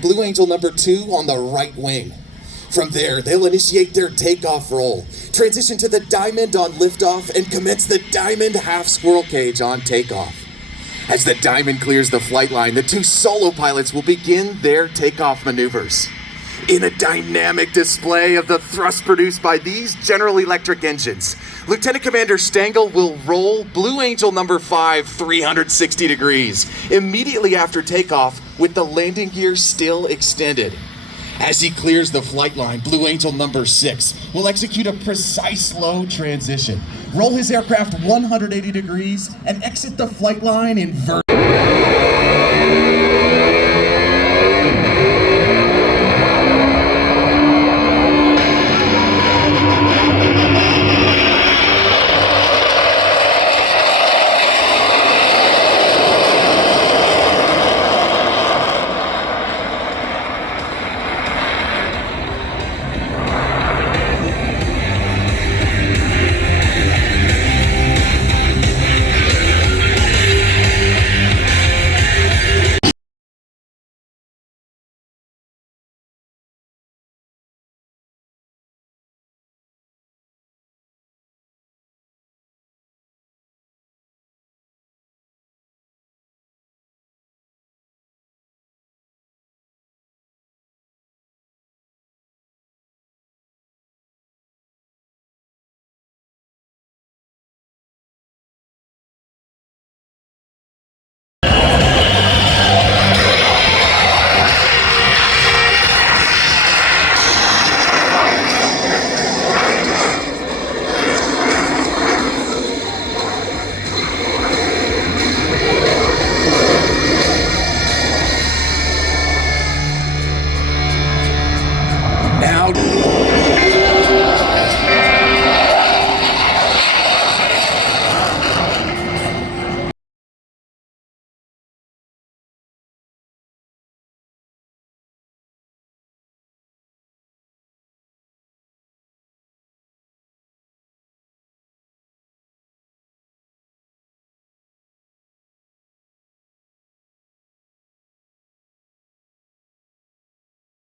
Blue Angel number 2 on the right wing. From there, they'll initiate their takeoff roll, transition to the diamond on liftoff, and commence the diamond half squirrel cage on takeoff. As the diamond clears the flight line, the 2 solo pilots will begin their takeoff maneuvers. In a dynamic display of the thrust produced by these General Electric engines, Lieutenant Commander Stengel will roll Blue Angel number 5 360 degrees immediately after takeoff with the landing gear still extended. As he clears the flight line, Blue Angel number 6 will execute a precise low transition, roll his aircraft 180 degrees, and exit the flight line in vertical.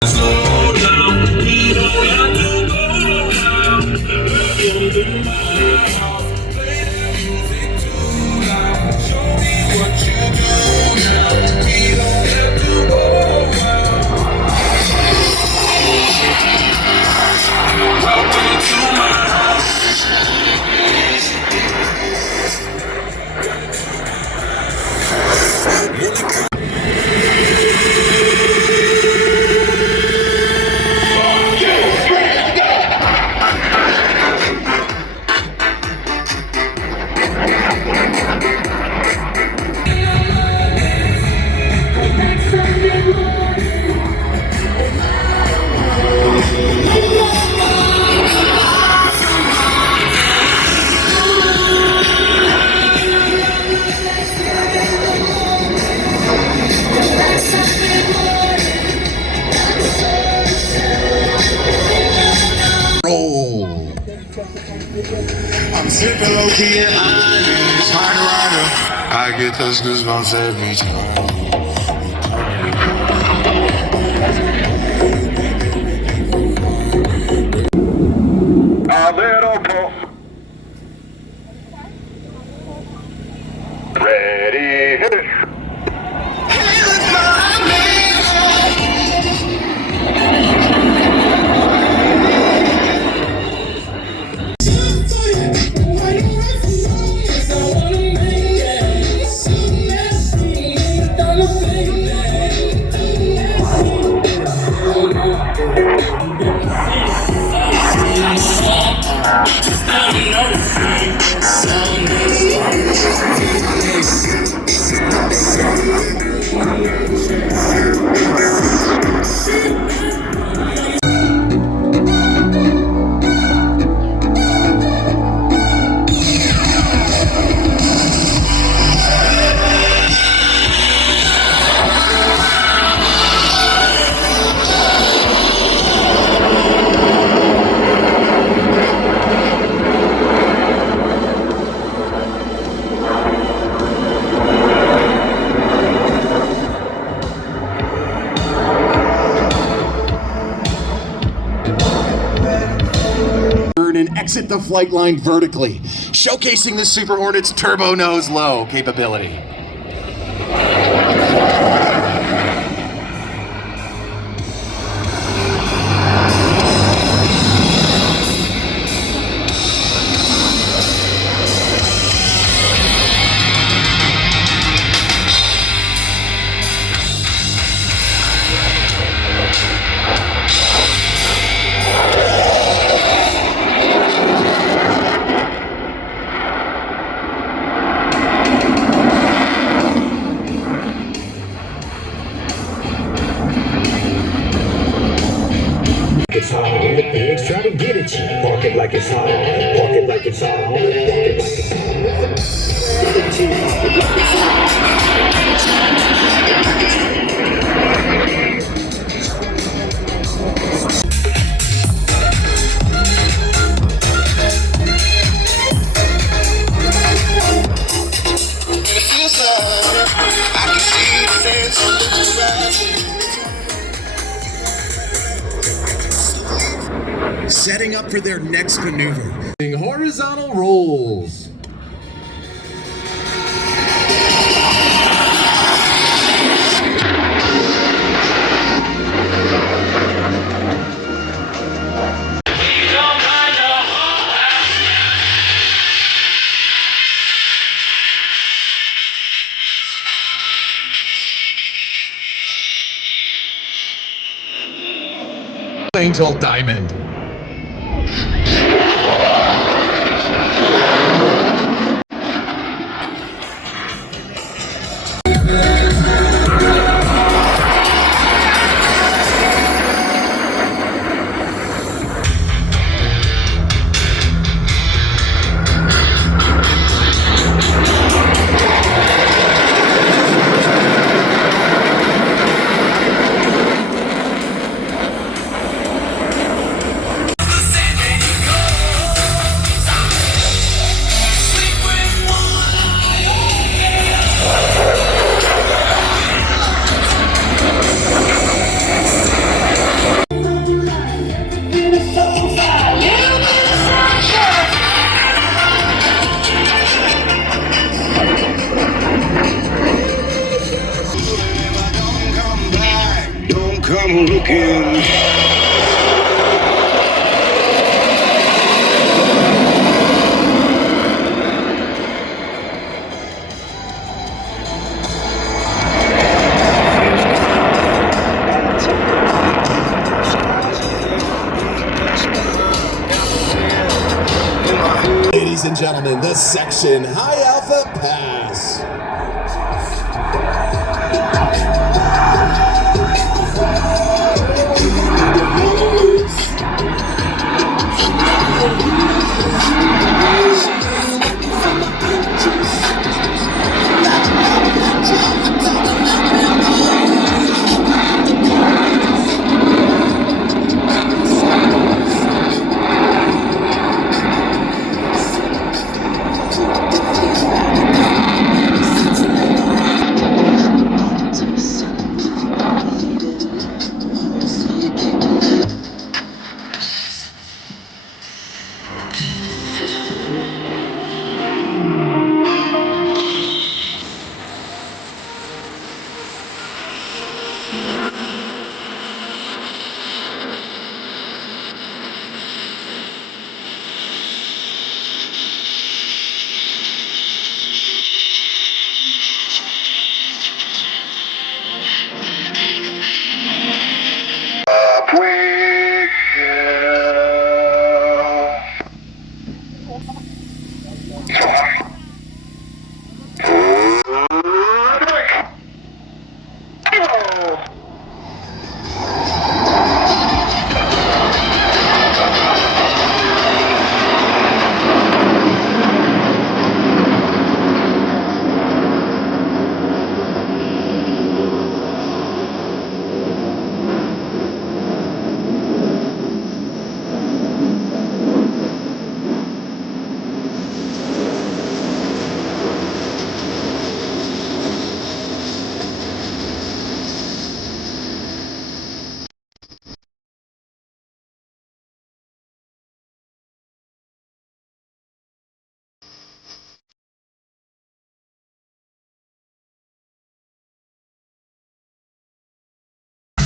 Slow down, we don't have to go around. Play the music too loud. Show me what you do now. We don't have to go around. Welcome to my house. I'm sipping low key and honest, I get those goosebumps every time. A little pull. Ready, hit it. exit the flight line vertically, showcasing the Super Hornets' turbo nose low capability. It's hard, pigs try to get at you. Park it like it's hard, park it like it's hard, park it like it's Setting up for their next maneuver. Horizontal rolls. Angel Diamond. Come looking. Ladies and gentlemen, the section High Alpha Pass.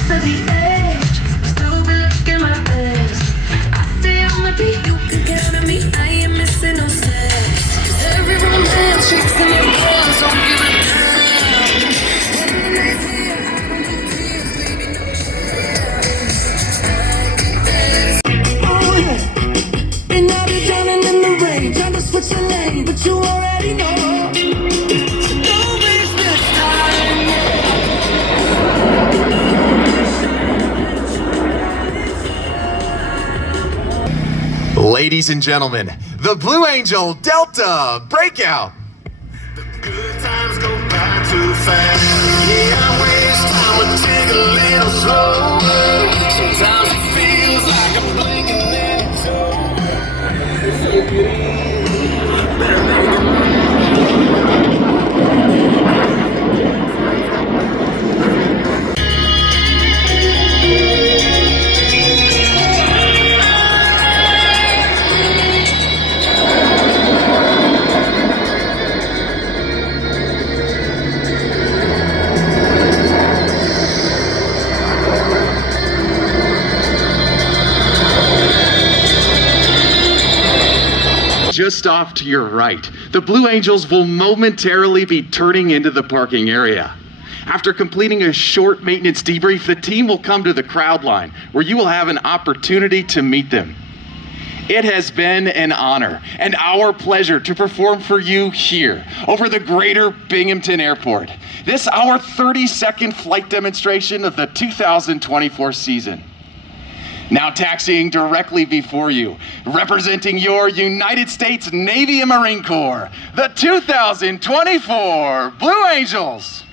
at the edge, still back in my best. I stay on the beat, you can count on me. I ain't missing no steps. 'Cause every romance shakes in your cars, don't give a damn. And now you're drowning in the rain, trying to switch the lane, but you already know. So don't waste this time. Ladies and gentlemen, the Blue Angel Delta breakout. The good times go by too fast. Yeah, I wish time would take a little slower. Sometimes it feels like I'm blinking and it's over. Just off to your right, the Blue Angels will momentarily be turning into the parking area. After completing a short maintenance debrief, the team will come to the crowd line, where you will have an opportunity to meet them. It has been an honor and our pleasure to perform for you here over the Greater Binghamton Airport. This our 30-second flight demonstration of the 2024 season. Now taxiing directly before you, representing your United States Navy and Marine Corps, the 2024 Blue Angels.